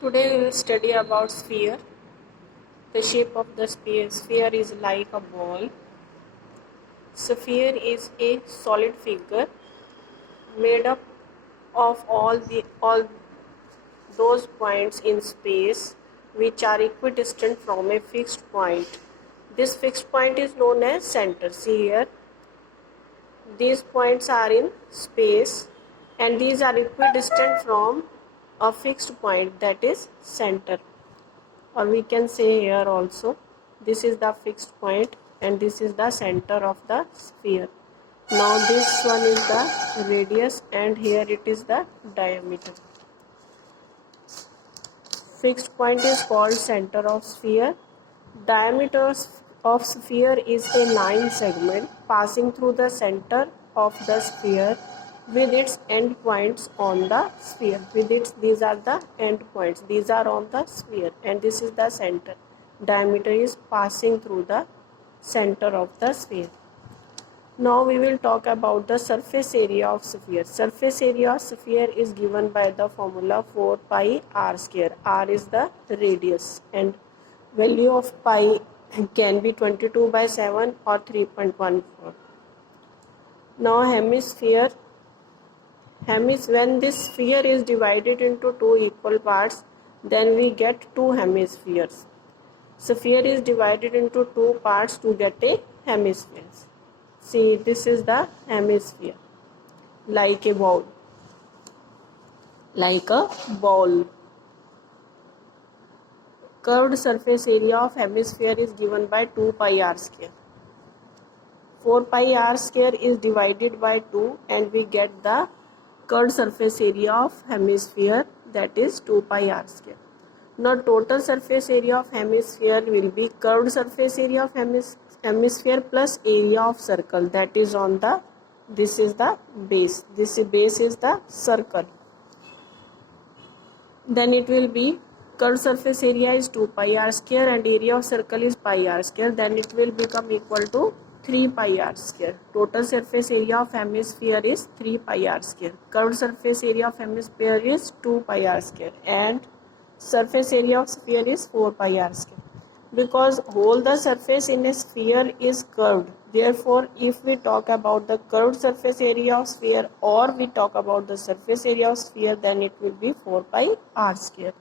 Today we will study about sphere. The shape of the sphere is like a ball. Sphere is a solid figure made up of all those points in space which are equidistant from a fixed point. This fixed point is known as center. See here, these points are in space and these are equidistant from a fixed point, that is center. Or we can say here also, this is the fixed point and this is the center of the sphere. Now this one is the radius and here it is the diameter. Fixed point is called center of sphere. Diameter of sphere is a line segment passing through the center of the sphere with its end points on the sphere. These are the end points. These are on the sphere and this is the center. Diameter is passing through the center of the sphere. Now we will talk about the surface area of sphere. Surface area of sphere is given by the formula 4 pi r square. R is the radius and value of pi can be 22 by 7 or 3.14. Now hemisphere. When this sphere is divided into two equal parts, then we get two hemispheres. Sphere is divided into two parts to get a hemisphere. See, this is the hemisphere, like a ball. Curved surface area of hemisphere is given by 2 pi r square. 4 pi r square is divided by 2 and we get the curved surface area of hemisphere, that is 2 pi r square. Now total surface area of hemisphere will be curved surface area of hemisphere plus area of circle, that is on the, this is the base, this base is the circle. Then it will be curved surface area is 2 pi r square and area of circle is pi r square, then it will become equal to 3 pi r square. Total surface area of hemisphere is 3 pi r square. Curved surface area of hemisphere is 2 pi r square and surface area of sphere is 4 pi r square. Because whole the surface in a sphere is curved, therefore if we talk about the curved surface area of sphere or we talk about the surface area of sphere, then it will be 4 pi r square.